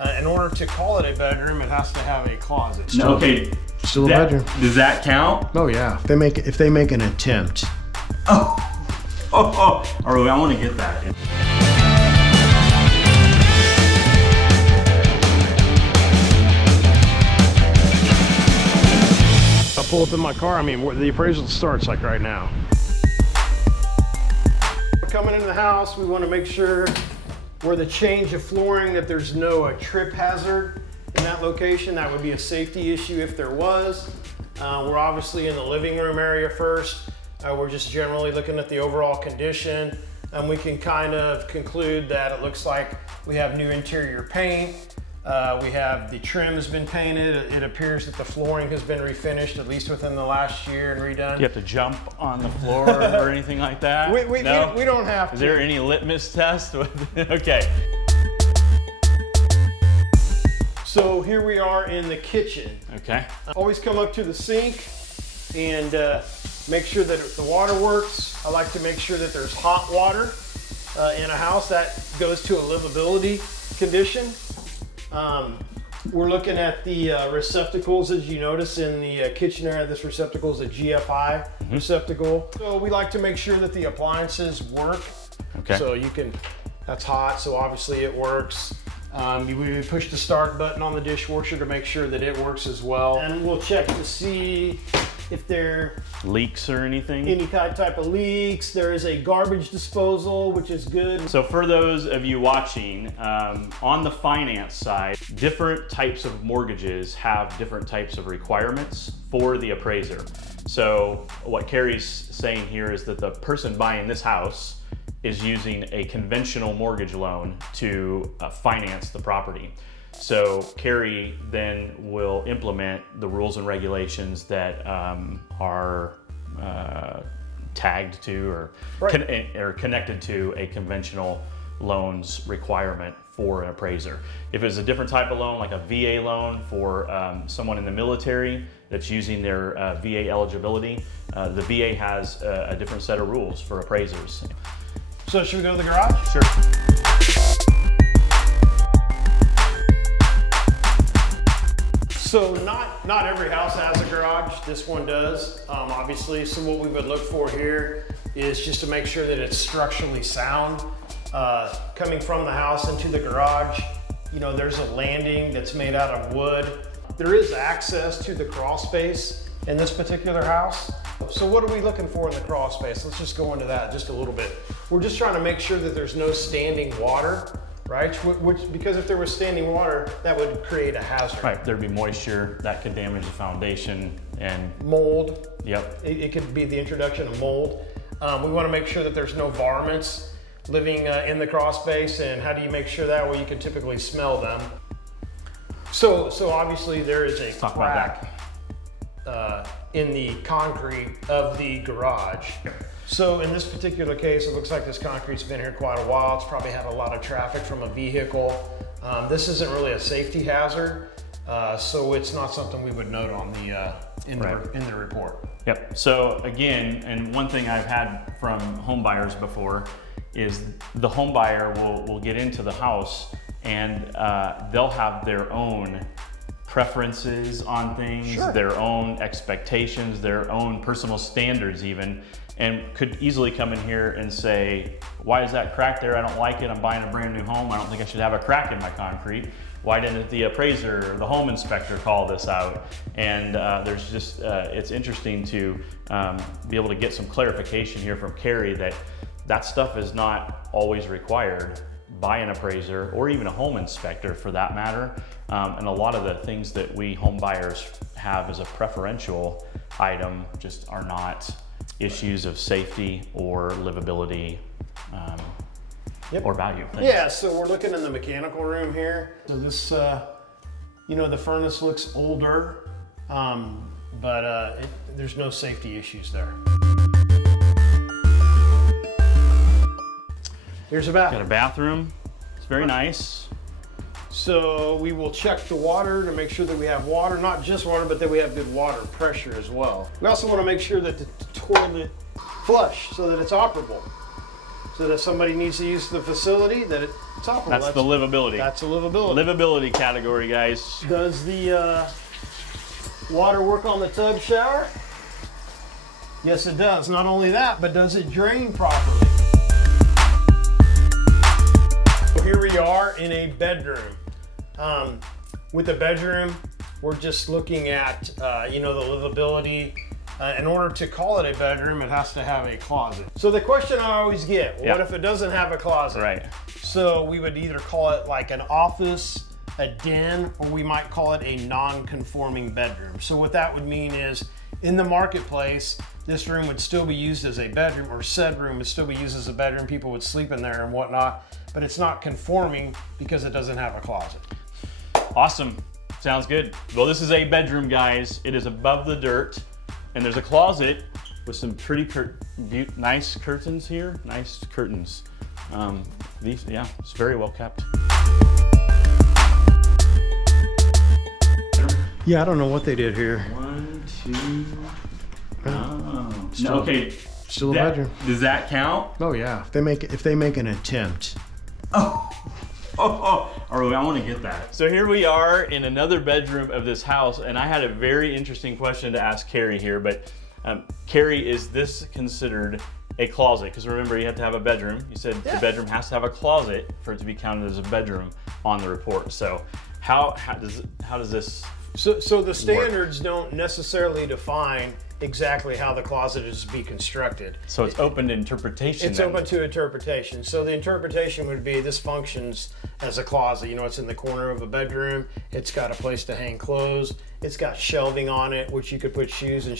In order to call it a bedroom, it has to have a closet. No, okay. Still a bedroom. Does that count? Oh yeah. If they make an attempt. Oh. All right, I want to get that. I'll pull up in my car. I mean, the appraisal starts like right now. Coming into the house, we want to make sure where the change of flooring that there's no trip hazard in that location. That would be a safety issue if there was. We're obviously in the living room area first. We're just generally looking at the overall condition. We can kind of conclude that it looks like we have new interior paint. We have the trim has been painted. It appears that the flooring has been refinished, at least within the last year, and redone. Do you have to jump on the floor or anything like that? No? We don't have to. Is there any litmus test? Okay. So here we are in the kitchen. Okay. Always come up to the sink and make sure that the water works. I like to make sure that there's hot water in a house. That goes to a livability condition. We're looking at the receptacles, as you notice in the kitchen area. This receptacle is a GFI receptacle. So we like to make sure that the appliances work. Okay. So that's hot, so obviously it works. We push the start button on the dishwasher to make sure that it works as well. And we'll check to see if there leaks or anything. Any type of leaks. There is a garbage disposal, which is good. So for those of you watching, on the finance side, different types of mortgages have different types of requirements for the appraiser. So what Carrie's saying here is that the person buying this house is using a conventional mortgage loan to finance the property. So Carrie then will implement the rules and regulations that are tagged to or, or connected to a conventional loans requirement for an appraiser. If it's a different type of loan, like a VA loan for someone in the military that's using their VA eligibility, the VA has a different set of rules for appraisers. So should we go to the garage? Sure. So not every house has a garage. This one does, obviously. So what we would look for here is just to make sure that it's structurally sound. Coming from the house into the garage, there's a landing that's made out of wood. There is access to the crawl space in this particular house. So what are we looking for in the crawl space? Let's just go into that just a little bit. We're just trying to make sure that there's no standing water, right? Because if there was standing water, that would create a hazard. Right, there'd be moisture that could damage the foundation and mold. Yep. It could be the introduction of mold. We want to make sure that there's no varmints living in the crawl space. And how do you make sure that? Well, you can typically smell them. So obviously there is a crack in the concrete of the garage. So in this particular case, it looks like this concrete's been here quite a while. It's probably had a lot of traffic from a vehicle. This isn't really a safety hazard, so it's not something we would note on the in the report. Yep. So again, and one thing I've had from home buyers before is the home buyer will get into the house and they'll have their own preferences on things, their own expectations, their own personal standards even, and could easily come in here and say, why is that crack there? I don't like it. I'm buying a brand new home. I don't think I should have a crack in my concrete. Why didn't the appraiser or the home inspector call this out? And there's just, it's interesting to be able to get some clarification here from Carrie that stuff is not always required by an appraiser or even a home inspector for that matter. And a lot of the things that we home buyers have as a preferential item just are not issues of safety or livability or value. Yeah, so we're looking in the mechanical room here. So this, the furnace looks older, but there's no safety issues there. Here's a bathroom. Got a bathroom. It's very nice. So we will check the water to make sure that we have water, not just water, but that we have good water pressure as well. We also want to make sure that the toilet flush so that it's operable. So that if somebody needs to use the facility, that top of That's the livability. That's the livability. Livability category, guys. Does the water work on the tub shower? Yes, it does. Not only that, but does it drain properly? So here we are in a bedroom. With the bedroom, we're just looking at, you know, the livability. In order to call it a bedroom, it has to have a closet. So the question I always get, well, what if it doesn't have a closet? Right. So we would either call it like an office, a den, or we might call it a non-conforming bedroom. So what that would mean is, in the marketplace, this room would still be used as a bedroom, or said room would still be used as a bedroom. People would sleep in there and whatnot, but it's not conforming because it doesn't have a closet. Awesome. Sounds good. Well, this is a bedroom, guys. It is above the dirt, and there's a closet with some pretty nice curtains here. Nice curtains. These, yeah, it's very well kept. Yeah, I don't know what they did here. 1, 2. Oh. Still- No, okay. Still a bedroom. Does that count? Oh yeah. If they make an attempt. Oh, all right, I want to get that. So here we are in another bedroom of this house, and I had a very interesting question to ask Carrie here, but Carrie, is this considered a closet? Because remember, you have to have a bedroom. You said the bedroom has to have a closet for it to be counted as a bedroom on the report. So how does this So the standards don't necessarily define exactly how the closet is to be constructed. So it's open to interpretation. It's open to interpretation. So the interpretation would be this functions as a closet. You know, it's in the corner of a bedroom. It's got a place to hang clothes. It's got shelving on it, which you could put shoes and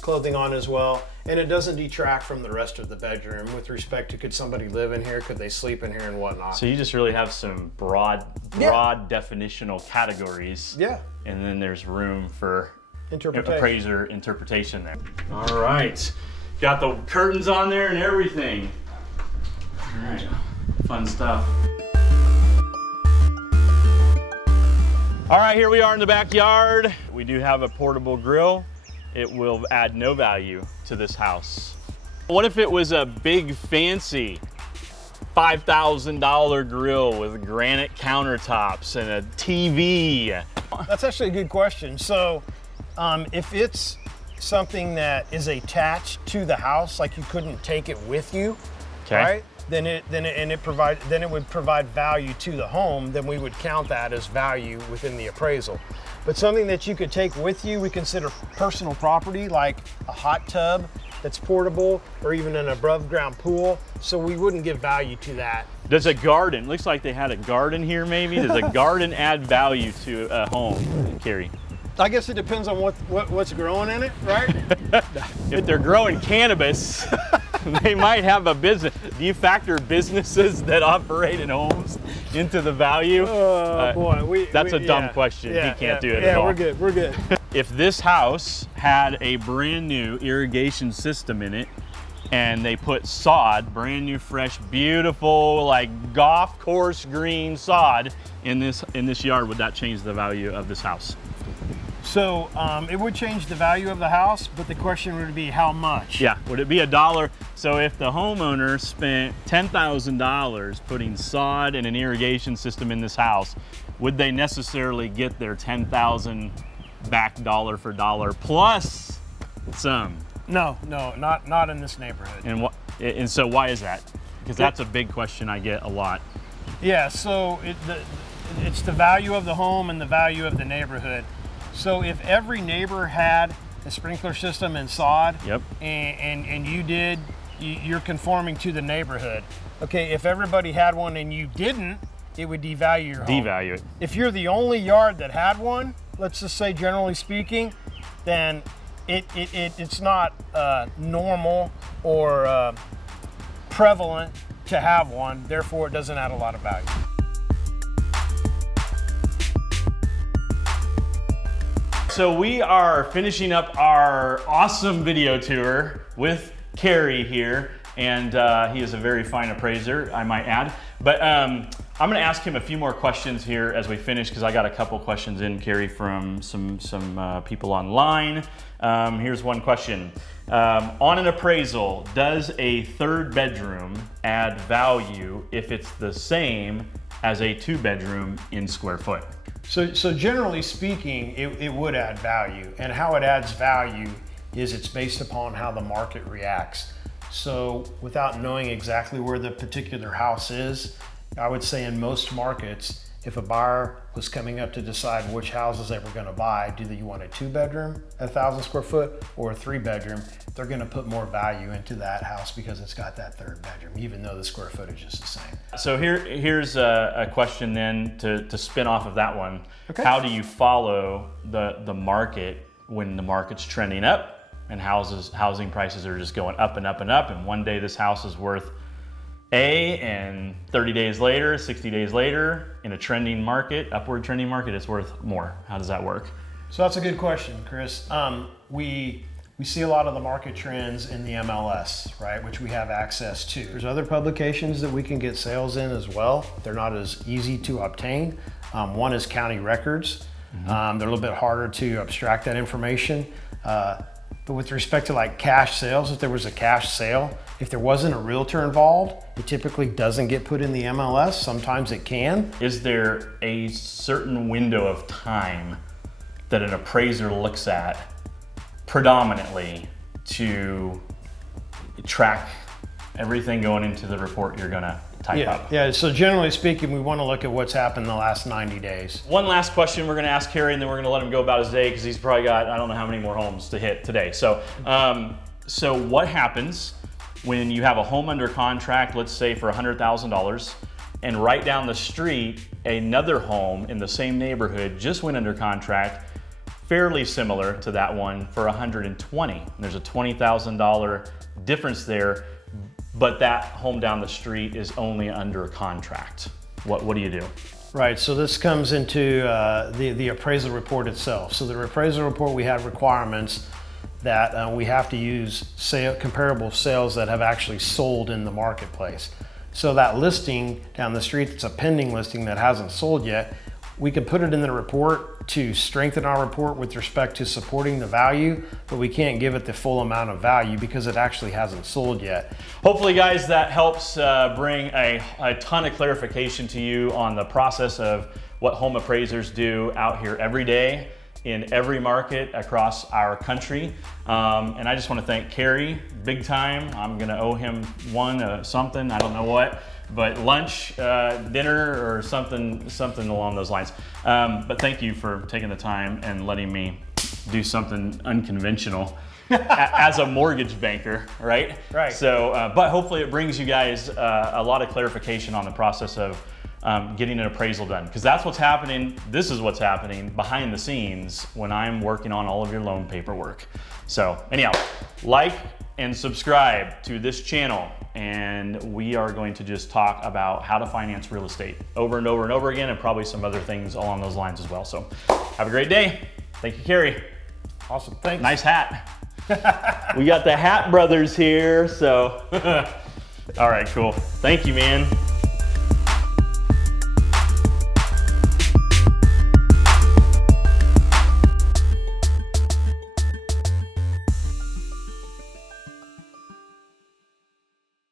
clothing on as well. And it doesn't detract from the rest of the bedroom with respect to, could somebody live in here? Could they sleep in here and whatnot? So you just really have some broad definitional categories. Yeah. And then there's room for Interpretation. interpretation there. All right, got the curtains on there and everything. All right, fun stuff. All right, here we are in the backyard. We do have a portable grill. It will add no value to this house. What if it was a big fancy $5,000 grill with granite countertops and a TV? That's actually a good question. So if it's something that is attached to the house, like you couldn't take it with you, right? Then it would provide value to the home. Then we would count that as value within the appraisal. But something that you could take with you, we consider personal property, like a hot tub that's portable, or even an above ground pool. So we wouldn't give value to that. Does a garden, looks like they had a garden here maybe. Does a garden add value to a home, Carrie? I guess it depends on what's growing in it, right? If they're growing cannabis, they might have a business. Do you factor businesses that operate in homes into the value? Oh boy, that's a dumb question. He can't do it at all. Yeah, we're good. If this house had a brand new irrigation system in it, and they put sod, brand new, fresh, beautiful, like golf course green sod in this yard, would that change the value of this house? So it would change the value of the house, but the question would be how much? Yeah, would it be $1? So if the homeowner spent $10,000 putting sod and an irrigation system in this house, would they necessarily get their $10,000 back dollar for dollar plus some? No, not in this neighborhood. And so why is that? Because that's a big question I get a lot. Yeah, so it's the value of the home and the value of the neighborhood. So if every neighbor had a sprinkler system and sod, and you're conforming to the neighborhood. Okay, if everybody had one and you didn't, it would devalue your home. Devalue it. If you're the only yard that had one, let's just say generally speaking, then it's not normal or prevalent to have one, therefore it doesn't add a lot of value. So we are finishing up our awesome video tour with Carrie here, and he is a very fine appraiser, I might add. But I'm gonna ask him a few more questions here as we finish, because I got a couple questions in, Carrie, from some people online. Here's one question. On an appraisal, does a third bedroom add value if it's the same as a 2-bedroom in square foot? So generally speaking, it would add value. And how it adds value is it's based upon how the market reacts. So without knowing exactly where the particular house is, I would say in most markets, if a buyer was coming up to decide which houses they were gonna buy, do you want a 2-bedroom at 1,000 square foot or a 3-bedroom, they're gonna put more value into that house because it's got that 3rd bedroom, even though the square footage is the same. So here's a question then to spin off of that one. Okay. How do you follow the market when the market's trending up and housing prices are just going up and up and up, and one day this house is worth A, and 30 days later, 60 days later, in a trending market, upward trending market, it's worth more? How does that work? So that's a good question, Chris. We see a lot of the market trends in the MLS, right, which we have access to. There's other publications that we can get sales in as well. They're not as easy to obtain. One is county records. They're a little bit harder to abstract that information. But with respect to like cash sales, if there was a cash sale, if there wasn't a realtor involved, it typically doesn't get put in the MLS. Sometimes it can. Is there a certain window of time that an appraiser looks at predominantly to track everything going into the report you're gonna type up? Yeah, so generally speaking, we want to look at what's happened in the last 90 days. One last question we're gonna ask Harry, and then we're gonna let him go about his day, because he's probably got, I don't know how many more homes to hit today. So, so what happens when you have a home under contract, let's say for $100,000, and right down the street, another home in the same neighborhood just went under contract, fairly similar to that one, for $120,000. There's a $20,000 difference there, but that home down the street is only under contract. What do you do? Right, so this comes into the appraisal report itself. So the appraisal report, we have requirements that we have to use comparable sales that have actually sold in the marketplace. So that listing down the street, that's a pending listing that hasn't sold yet, we can put it in the report to strengthen our report with respect to supporting the value, but we can't give it the full amount of value because it actually hasn't sold yet. Hopefully, guys, that helps bring a ton of clarification to you on the process of what home appraisers do out here every day in every market across our country. And I just want to thank Carrie big time. I'm going to owe him something, I don't know what, but lunch, dinner, or something along those lines. But thank you for taking the time and letting me do something unconventional as a mortgage banker, right? Right. So, but hopefully it brings you guys a lot of clarification on the process of getting an appraisal done, because that's what's happening. This is what's happening behind the scenes when I'm working on all of your loan paperwork. So anyhow, like and subscribe to this channel, and we are going to just talk about how to finance real estate over and over and over again, and probably some other things along those lines as well. So have a great day. Thank you, Carrie. Awesome, thanks. Nice hat. We got the Hat Brothers here, so. All right, cool. Thank you, man.